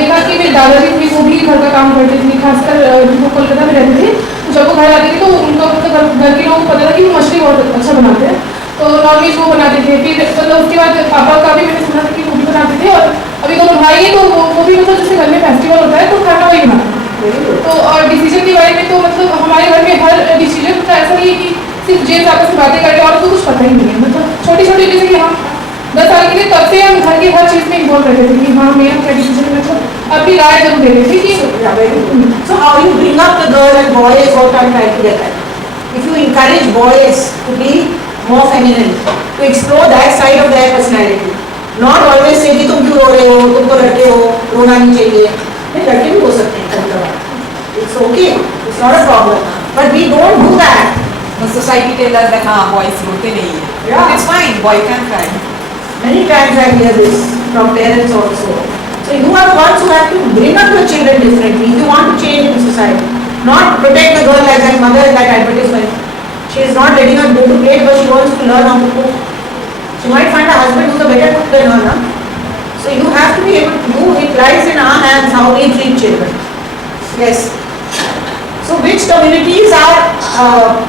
देखा कि मेरे दादाजी थी वो भी घर का काम करते थे खासकर वो कोलकाता में रहते थे जब वो घर आते थे तो उनका मतलब घर के लोगों को पता था कि वो मछली बहुत अच्छा बनाते हैं तो नॉनवेज वो बनाते थे फिर मतलब उसके बाद पापा का भी मैंने सुना था कि वो भी बनाते थे और अभी दोनों भाई है तो वो भी मतलब जैसे घर में फेस्टिवल होता है तो खाना वही बनाते हैं तो और डिसीजन के बारे में तो मतलब हमारे घर में हर डिसीजन का ऐसा नहीं है कि सिर्फ जेंट्स आपस में बातें करते हैं और तो कुछ पता ही नहीं है मतलब छोटी छोटी जैसे कि हम 10 साल के लिए तब से हम घर की हर चीज़ में इन्वॉल्व रहते थे कि हाँ मेरा क्या डिसीजन मतलब अपनी राय जरूर देते थे कि So how you bring up the girl and boy is what I'm trying to get at. If you encourage boys to be more feminine, to explore that side of their personality, not always say कि तुम क्यों रो रहे हो, तुम तो लड़के हो, रोना नहीं चाहिए. नहीं लड़के भी हो सकते हैं कभी-कभार. It's okay, it's not a problem. But we don't do that. The society tells us that हाँ boys रोते नहीं हैं. Yeah. It's fine, boy can cry. Many times I hear this from parents also. So you are the ones who have to bring up your children differently if you want to change in society. Not protect the girl like that mother in that advertisement. She is not letting her go to play but she wants to learn how to cook. She might find a husband who is a better cook than her. Huh? So you have to be able to do, it lies in our hands how we treat children. Yes. So which communities are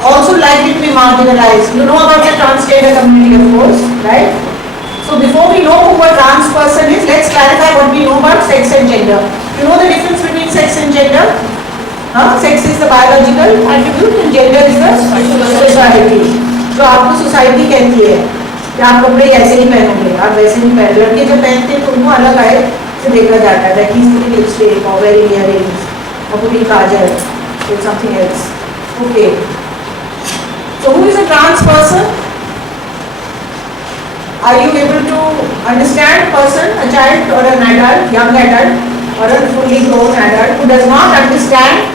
also likely to be marginalized? You know about the transgender community of course, right? So before we know who a trans person is, let's clarify what we know about sex and gender. You know the difference between sex and gender? Sex is the biological attribute and gender is the society. जो आपको society कहती है कि आप कपड़े ऐसे ही पहनोगे, आप वैसे नहीं पहन लड़के जब पहनते हैं तो उनको अलग आए से देखा जाता है that he's putting lipstick or wearing earrings. or putting kajal with something else. Okay. So who is a trans person? Are you able to understand a person, a child or an adult, young adult or a fully grown adult who does not understand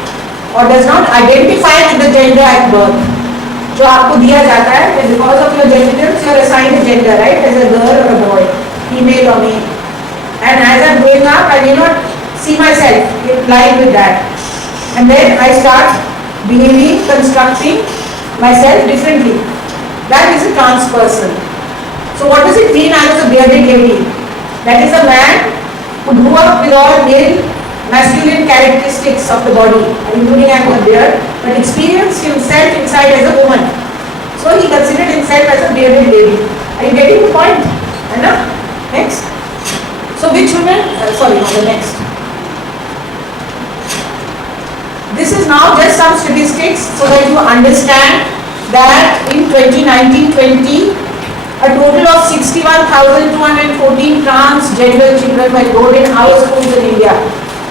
or does not identify with the gender at birth? जो आपको दिया जाता है that because of your genitals you are assigned a gender, right, as a girl or a boy, female or male. And as I am growing up, I may not see myself in line with that. And then I start behaving, constructing myself differently. That is a trans person. So what does it mean I was a bearded lady? That is a man who grew up with all male masculine characteristics of the body, including having a beard, but experienced himself inside as a woman. So he considered himself as a bearded lady. Are you getting the point? Enough? Next. So which women? Sorry, on the next. This is now just some statistics so that you understand that in 2019-20, a total of 61,214 transgender children were enrolled in our schools in India.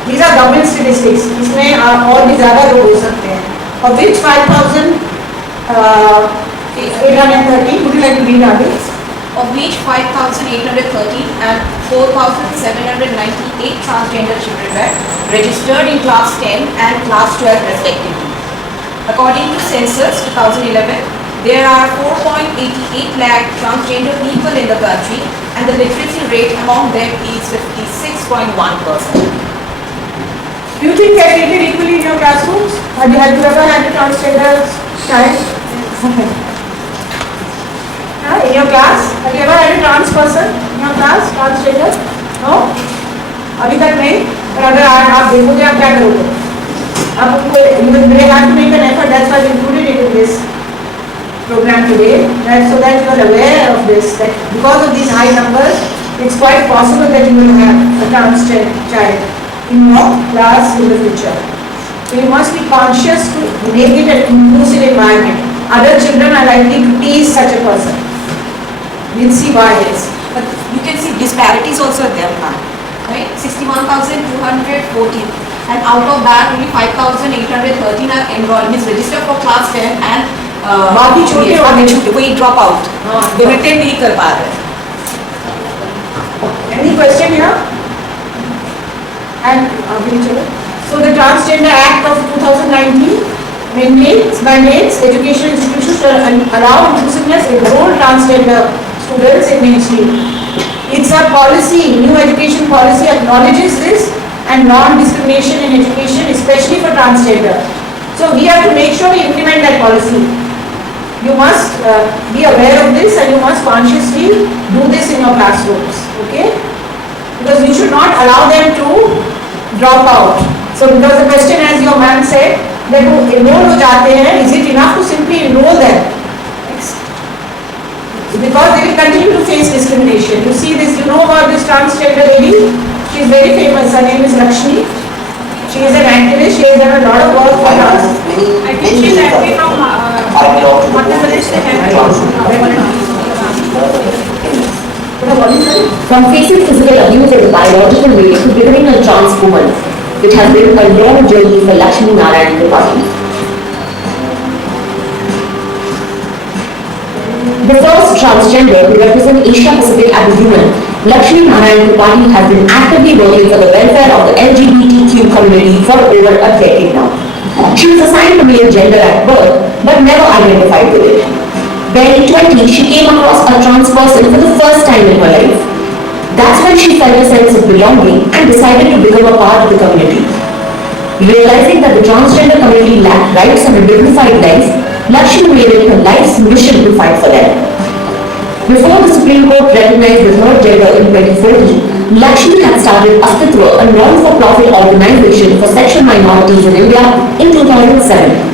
These are government statistics. इसमें और भी ज़्यादा लोग हो सकते हैं. Of which 5,830. Would you like to read out this? Of which 5,830 and 4,798 transgender children were registered in class 10 and class 12 respectively. According to Census 2011, there are 4.88 lakh transgender people in the country and the literacy rate among them is 56.1%. Do you think they are treated equally in your classrooms? Have you ever had a transgender child? In your class? Have you ever had a trans person in your class? Transgender? No? अभी तक नहीं? पर अगर आप देखोगे आप क्या करोगे? आप उनको they have to make an effort. That's why we included it in this program today. Right? So that you are aware of this. That because of these high numbers, it's quite possible that you will have a trans child in your class in the future. So you must be conscious to make it an inclusive environment. Other children are likely to tease such a person. We'll see why it is. But you can see disparities also there, right? 61,214 and out of that only 5,813 are enrolled, means registered for class 10 and बाकी छोटे वाले वही drop out. They retain नहीं कर पा रहे. Any question here? And so the Transgender Act of 2019 mandates education institutions to allow inclusiveness in all transgender students in mainstream. It's a policy, new education policy acknowledges this and non-discrimination in education, especially for transgender. So we have to make sure we implement that policy. You must be aware of this and you must consciously do this in your classrooms, okay? Because you should not allow them to drop out. So because the question, as your man said, that who enroll हो जाते हैं, is it enough to simply enroll them? Because they will continue to face discrimination. You see this, you know about this transgender lady? She is very famous. Her name is Lakshmi. She is an activist. She has done a lot of work for us. I think she is actually from Madhya Pradesh. From facing physical abuse in the biological way to becoming a trans woman, it has been a long journey for Lakshmi Narayan Tripathi. The first transgender to represent Asia Pacific at the UN, Lakshmi Narayan Tripathi has been actively working for the welfare of the LGBTQ community for over a decade now. She was assigned a male gender at birth, but never identified with it. Barely 20, she came across a trans person for the first time in her life. That's when she felt a sense of belonging and decided to become a part of the community. Realizing that the transgender community lacked rights and a dignified life, Lakshmi made it her life's mission to fight for them. Before the Supreme Court recognized the third gender in 2014, Lakshmi had started Astitwa, a non-for-profit organization for sexual minorities in India, in 2007.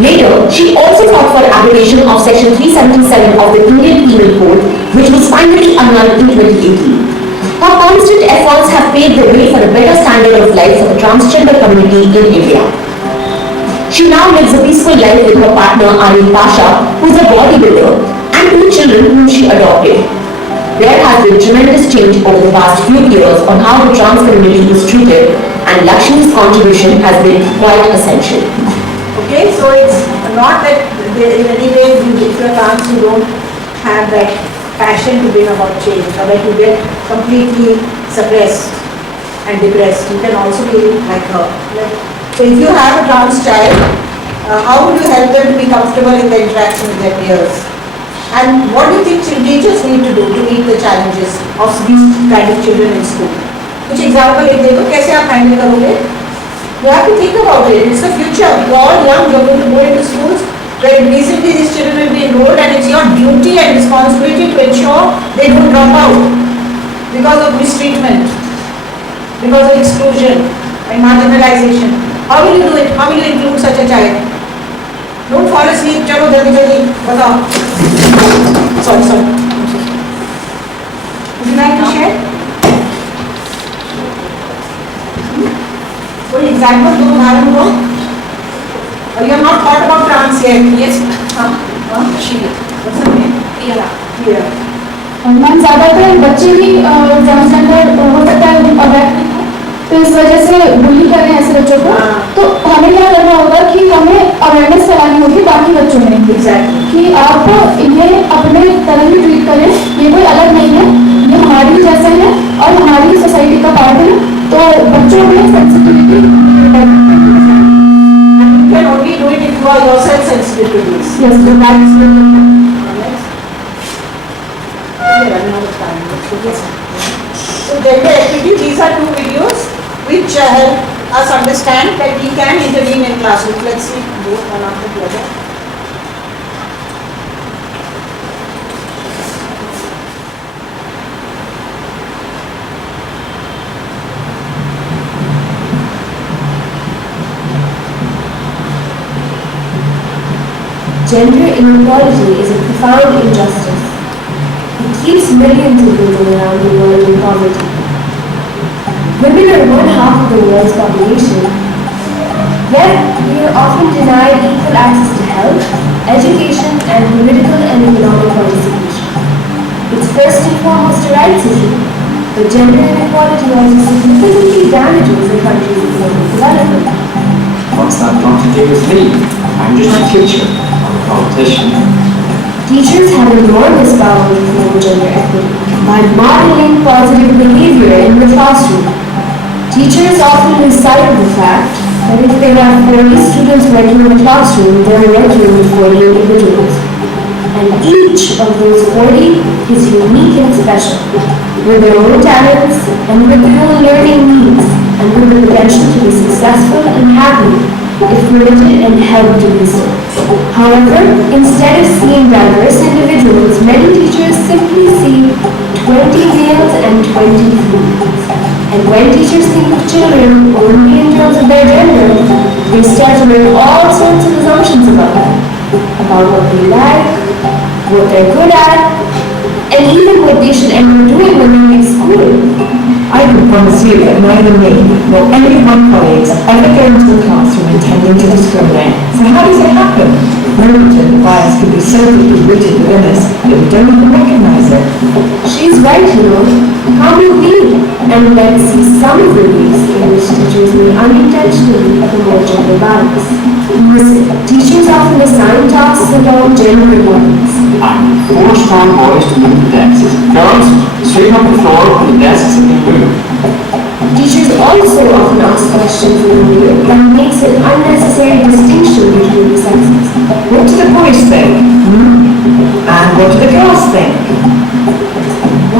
Later, she also fought for abrogation of Section 377 of the Indian Penal Code, which was finally annulled in 2018. Her constant efforts have paved the way for a better standard of life for the transgender community in India. She now lives a peaceful life with her partner Anil Pasha, who is a bodybuilder, and 2 children whom she adopted. There has been tremendous change over the past few years on how the trans community is treated, and Lakshmi's contribution has been quite essential. Okay, so it's not that in any way, if you're trans, you don't have that passion to bring about change, or that you get completely suppressed and depressed. You can also be like her. So if you have a trans child, how would you help them to be comfortable in the interaction with their peers? And what do you think teachers need to do to meet the challenges of these kind of children in school? Which example if they do, कैसे आप handle करोगे? You have to think about it. It's the future. You're all young. You're going to go into schools where recently these children will be enrolled, and it's your duty and responsibility to ensure they don't drop out because of mistreatment, because of exclusion and marginalization. How will you do it? How will you include such a child? Don't fall asleep. चलो जल्दी जल्दी बताओ. Sorry. Would you like to share? कोई example दो उदाहरण दो. Or you have not thought about trans yet? Yes. Sheila. What's her name? Priya. Ma'am ज़्यादातर बच्चे भी ट्रांसजेंडर हो सकता है उन्हें अवेयर नहीं हो, तो इस वजह से बुली कर रहे हैं ऐसे बच्चों को. तो हमें क्या करना होगा कि हमें अवेयरनेस फैलानी होगी बाकी बच्चों में कि आप इन्हें अपने तरह ही ट्रीट करें, ये कोई अलग नहीं है, ये हमारी ही जैसे हैं और हमारी सोसाइटी का पार्ट है. तो बच्चों में sensitivity. You can only do it if you are yourself sensitive to this. Yes. So that is the So gender equity, these are 2 videos which help us understand that we can intervene in classrooms. Let's see both one after the other. Gender inequality is a profound injustice. It keeps millions of people around the world in poverty. Women are 1/2 of the world's population, yet we are often denied equal access to health, education, and political and economic participation. It's first and foremost a rights issue, but gender inequality also significantly damages a country's economic development. What's that got to do with me? I'm just a teacher, not a politician. Teachers have enormous power to promote gender equity by modeling positive behavior in the classroom. Teachers often lose sight of the fact that if they have 40 students working in the classroom, they are working with 40 individuals. And each of those 40 is unique and special, with their own talents and with their own learning needs, and with the potential to be successful and happy if permitted and helped to be so. However, instead of seeing diverse individuals, many teachers simply see 20 males and 20 females. And when teachers think of children only in terms of their gender, they start to make all sorts of assumptions about them, about what they like, what they're good at, and even what they should end up doing when they leave school. I can promise you that neither me nor any of my colleagues ever go into a classroom intending to discriminate. So how does it happen? Religion, bias can be so deeply rooted within us that we don't even recognize it. She's right, you know. How do we? And let's see some of the ways in which teachers may unintentionally promote gender balance. Listen, teachers often assign tasks about gender balance. I'm 4 strong boys to move the desks. Girls, sweep up the floor when the desks have been moved. Teachers also often ask questions in a way that makes an unnecessary distinction between the sexes. What do the boys think? And what do the girls think?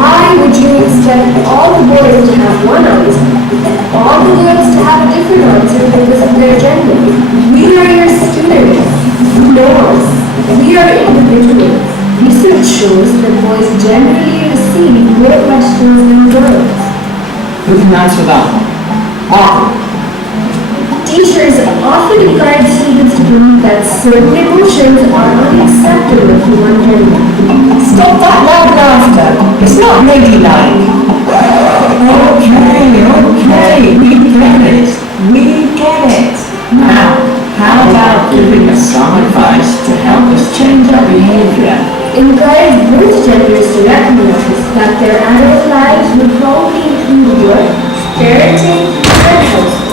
Why would you expect all the boys to have one answer, all the girls to have a different answer because of their gender? We are your students. You know us. We are individuals. Research shows that boys generally receive more questions than girls. Who can answer that one? Mark. Teachers often encourage students to believe that certain emotions are unacceptable to one gender. Stop that loud laughter. It's not ladylike. Okay. We get it. Now, how about giving us some advice to help us change our behavior? Encourage both genders to recognize that their adult lives will probably include work, parenting, and household.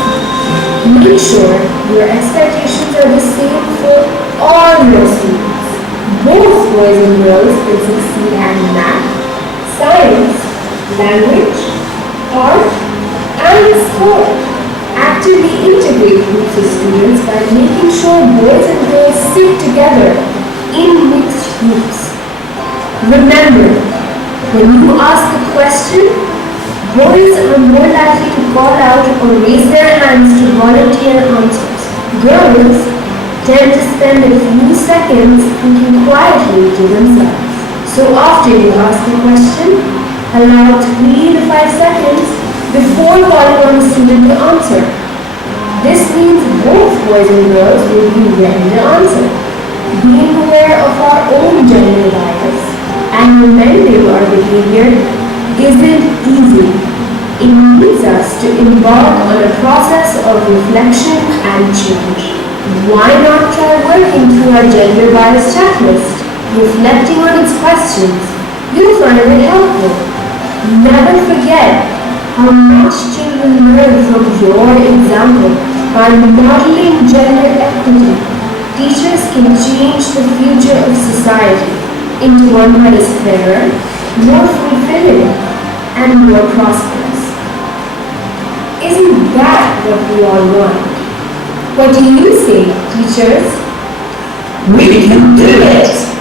Make sure your expectations are the same for all your students. Both boys and girls will succeed at math, science, language, art, and sport. Actively integrate groups of students by making sure boys and girls sit together in mixed groups. Remember, when you ask a question, boys are more likely to call out or raise their hands to volunteer answers. Girls tend to spend a few seconds thinking quietly to themselves. So after you ask a question, allow 3 to 5 seconds before calling on the student to answer. This means both boys and girls will be ready to answer. Being aware of our own gender bias and amending our behavior isn't easy. It needs us to embark on a process of reflection and change. Why not try working through our gender bias checklist, reflecting on its questions? You'll find it helpful. Never forget how much children learn from your example. By modeling gender equity, teachers can change the future of society into one that is fairer, more fulfilling, and more prosperous. Isn't that what we all want? What do you say, teachers? We can do it!